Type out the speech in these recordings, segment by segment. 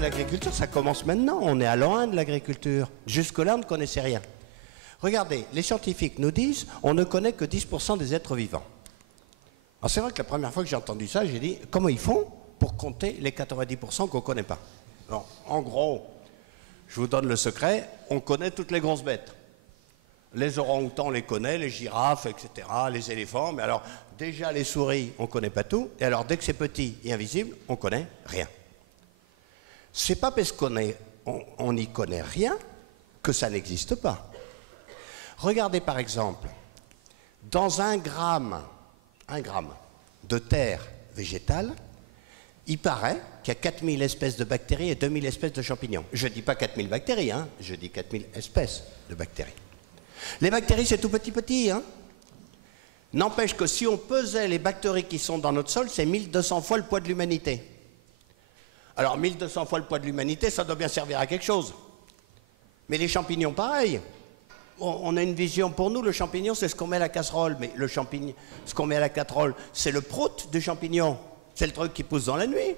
L'agriculture, ça commence maintenant. On est à l'an 1 de l'agriculture. Jusque-là, on ne connaissait rien. Regardez, les scientifiques nous disent on ne connaît que 10% des êtres vivants. Alors c'est vrai que la première fois que j'ai entendu ça, j'ai dit comment ils font pour compter les 90% qu'on ne connaît pas. Alors, en gros, je vous donne le secret, on connaît toutes les grosses bêtes. Les orang-outans, on les connaît, les girafes, etc., les éléphants. Mais alors, déjà les souris, on ne connaît pas tout. Et alors, dès que c'est petit et invisible, on ne connaît rien. C'est pas parce qu'on n'y connaît rien que ça n'existe pas. Regardez par exemple, dans un gramme de terre végétale, il paraît qu'il y a 4000 espèces de bactéries et 2000 espèces de champignons. Je ne dis pas 4000 bactéries, hein, je dis 4000 espèces de bactéries. Les bactéries, c'est tout petit, hein. N'empêche que si on pesait les bactéries qui sont dans notre sol, c'est 1200 fois le poids de l'humanité. Alors 1200 fois le poids de l'humanité, ça doit bien servir à quelque chose. Mais les champignons, pareil. On a une vision pour nous, le champignon, c'est ce qu'on met à la casserole. Mais le champignon, ce qu'on met à la casserole, c'est le prout du champignon. C'est le truc qui pousse dans la nuit.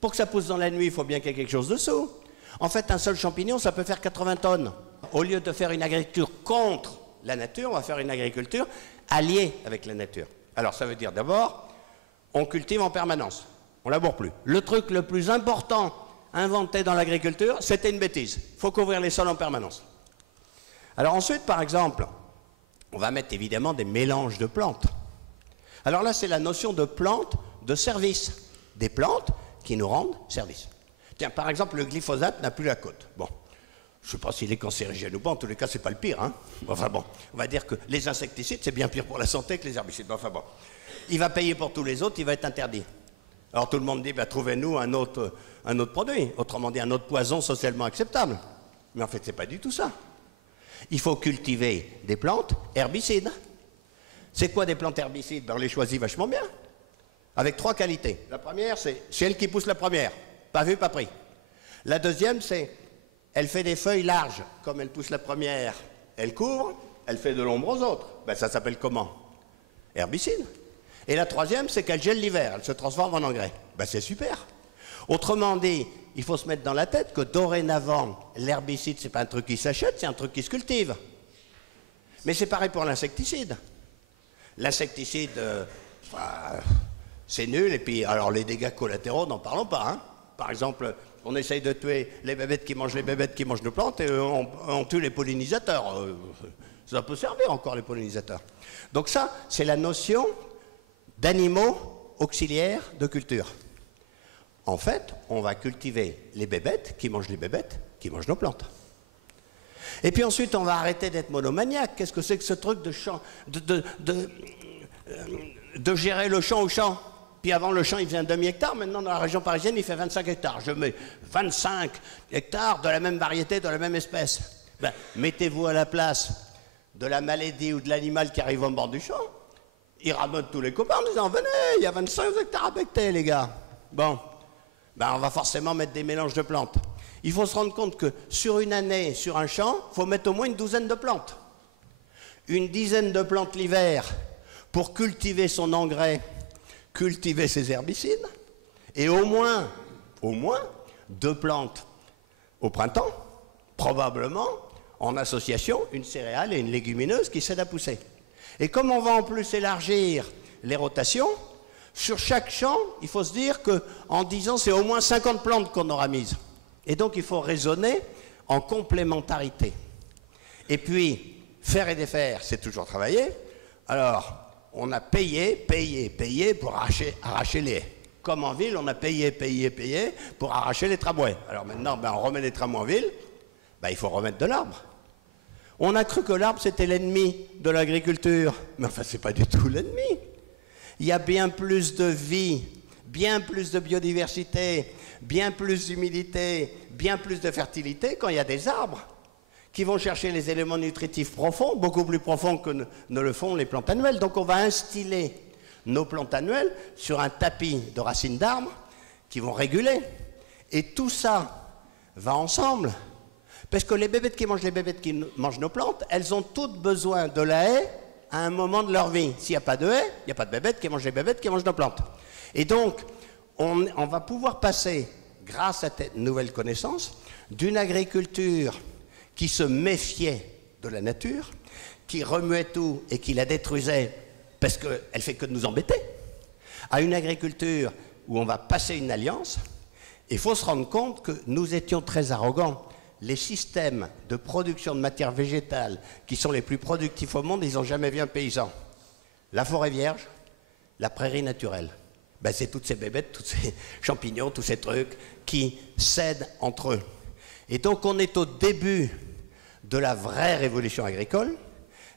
Pour que ça pousse dans la nuit, il faut bien qu'il y ait quelque chose dessous. En fait, un seul champignon, ça peut faire 80 tonnes. Au lieu de faire une agriculture contre la nature, on va faire une agriculture alliée avec la nature. Alors ça veut dire d'abord, on cultive en permanence. On ne laboure plus. Le truc le plus important inventé dans l'agriculture, c'était une bêtise. Il faut couvrir les sols en permanence. Alors ensuite, par exemple, on va mettre évidemment des mélanges de plantes. Alors là, c'est la notion de plantes de service. Des plantes qui nous rendent service. Tiens, par exemple, le glyphosate n'a plus la cote. Bon, je ne sais pas s'il est cancérigène ou pas, en tous les cas, ce n'est pas le pire. Hein. Enfin bon, on va dire que les insecticides, c'est bien pire pour la santé que les herbicides. Enfin bon, il va payer pour tous les autres, il va être interdit. Alors tout le monde dit, bah, trouvez-nous un autre produit, autrement dit un autre poison socialement acceptable. Mais en fait, ce n'est pas du tout ça. Il faut cultiver des plantes herbicides. C'est quoi des plantes herbicides? Ben, on les choisit vachement bien, avec 3 qualités. La première, c'est elle qui pousse la première, pas vu, pas pris. La deuxième, c'est elle fait des feuilles larges, comme elle pousse la première, elle couvre, elle fait de l'ombre aux autres. Ben, ça s'appelle comment? Herbicide. Et la troisième, c'est qu'elle gèle l'hiver, elle se transforme en engrais. Ben, c'est super. Autrement dit, il faut se mettre dans la tête que dorénavant, l'herbicide, c'est pas un truc qui s'achète, c'est un truc qui se cultive. Mais c'est pareil pour l'insecticide. L'insecticide, c'est nul, et puis alors les dégâts collatéraux, n'en parlons pas. Hein. Par exemple, on essaye de tuer les bébêtes qui mangent nos plantes, et on tue les pollinisateurs. Ça peut servir encore, les pollinisateurs. Donc ça, c'est la notion d'animaux auxiliaires de culture. En fait, on va cultiver les bébêtes qui mangent nos plantes. Et puis ensuite, on va arrêter d'être monomaniaque. Qu'est-ce que c'est que ce truc de gérer le champ au champ? Puis avant, le champ, il faisait un demi-hectare. Maintenant, dans la région parisienne, il fait 25 hectares. Je mets 25 hectares de la même variété, de la même espèce. Ben, mettez-vous à la place de la maladie ou de l'animal qui arrive au bord du champ. Il ramote tous les copains en disant, venez, il y a 25 hectares à becter, les gars. Bon, ben, on va forcément mettre des mélanges de plantes. Il faut se rendre compte que sur une année, sur un champ, il faut mettre au moins une douzaine de plantes. Une dizaine de plantes l'hiver pour cultiver son engrais, cultiver ses herbicides, et au moins 2 plantes au printemps, probablement en association, une céréale et une légumineuse qui s'aident à pousser. Et comme on va en plus élargir les rotations, sur chaque champ, il faut se dire qu'en 10 ans, c'est au moins 50 plantes qu'on aura mises. Et donc, il faut raisonner en complémentarité. Et puis, faire et défaire, c'est toujours travailler. Alors, on a payé pour arracher les haies. Comme en ville, on a payé pour arracher les tramways. Alors maintenant, ben, on remet les tramways en ville, ben, il faut remettre de l'arbre. On a cru que l'arbre, c'était l'ennemi de l'agriculture. Mais enfin, c'est pas du tout l'ennemi. Il y a bien plus de vie, bien plus de biodiversité, bien plus d'humidité, bien plus de fertilité quand il y a des arbres qui vont chercher les éléments nutritifs profonds, beaucoup plus profonds que ne le font les plantes annuelles. Donc on va instiller nos plantes annuelles sur un tapis de racines d'arbres qui vont réguler. Et tout ça va ensemble. Parce que les bébêtes qui mangent les bébêtes qui mangent nos plantes, elles ont toutes besoin de la haie à un moment de leur vie. S'il n'y a pas de haie, il n'y a pas de bébêtes qui mangent les bébêtes qui mangent nos plantes. Et donc, on va pouvoir passer, grâce à cette nouvelle connaissance, d'une agriculture qui se méfiait de la nature, qui remuait tout et qui la détruisait parce qu'elle fait que de nous embêter, à une agriculture où on va passer une alliance. Il faut se rendre compte que nous étions très arrogants. Les systèmes de production de matières végétales qui sont les plus productifs au monde, ils n'ont jamais vu un paysan. La forêt vierge, la prairie naturelle. Ben, c'est toutes ces bébêtes, tous ces champignons, tous ces trucs qui cèdent entre eux. Et donc on est au début de la vraie révolution agricole,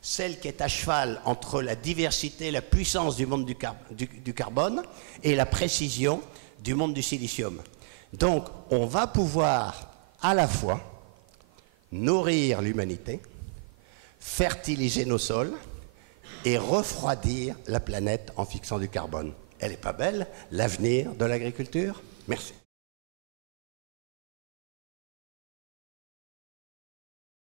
celle qui est à cheval entre la diversité, la puissance du monde du carbone et la précision du monde du silicium. Donc on va pouvoir à la fois nourrir l'humanité, fertiliser nos sols et refroidir la planète en fixant du carbone. Elle n'est pas belle, l'avenir de l'agriculture? Merci.